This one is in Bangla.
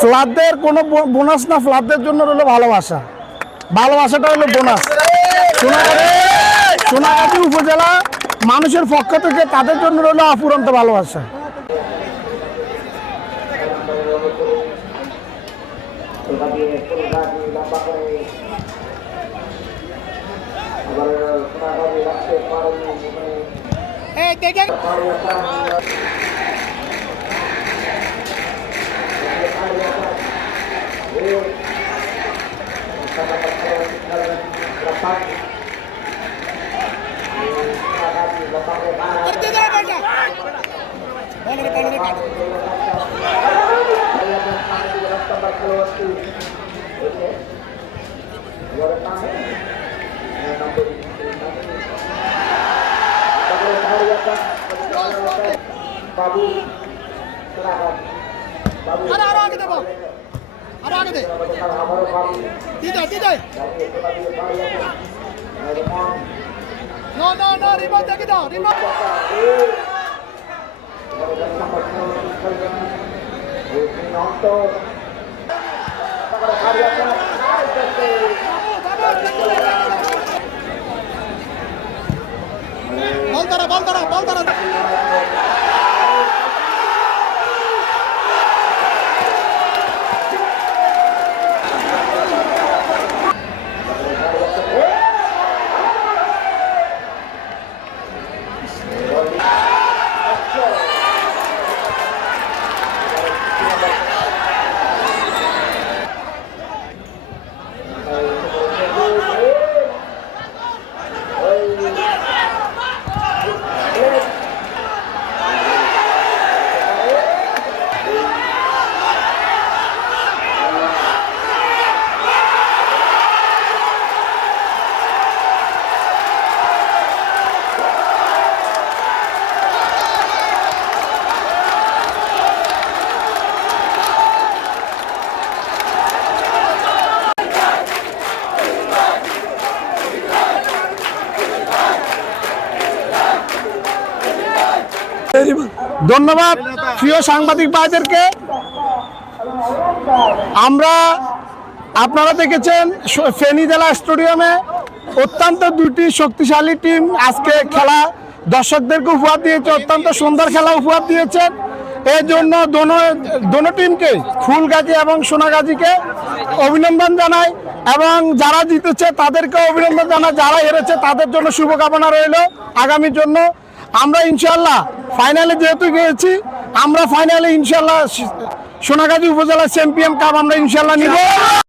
ফ্লাডদের কোনো বোনাস না ফ্লাডদের জন্য রইল ভালোবাসা। ভালোবাসাটা হলো বোনাস। সোনাগাছি উপজেলা মানুষের পক্ষ থেকে তাদের জন্য রইল অফুরন্ত ভালোবাসা। বাবু আরে আরও আগে দেবো। আরও আগে দে। দিদা দিদা Rahman no no no remote দেখে দাও রিমোট বল তারা বল তারা বল তারা ধন্যবাদ, প্রিয় সাংবাদিক ভাইদেরকে। আমরা আপনারা দেখেছেন, ফেনী জেলা স্টেডিয়ামে অত্যন্ত দুটি শক্তিশালী টিম আজকে খেলা দর্শকদেরকে উপহার দিয়েছে, অত্যন্ত সুন্দর খেলা উপহার দিয়েছেন এর জন্য দোনো টিমকে, ফুলগাজী এবং সোনাগাজীকে অভিনন্দন জানাই এবং যারা জিতেছে তাদেরকে অভিনন্দন জানাই, যারা হেরেছে তাদের জন্য শুভকামনা রইল। আগামীর জন্য আমরা ইনশাল্লাহ ফাইনালে যেহেতু গিয়েছি, আমরা ফাইনালে ইনশাল্লাহ সোনাগাজী উপজেলা চ্যাম্পিয়ন কাপ আমরা ইনশাল্লাহ নিব।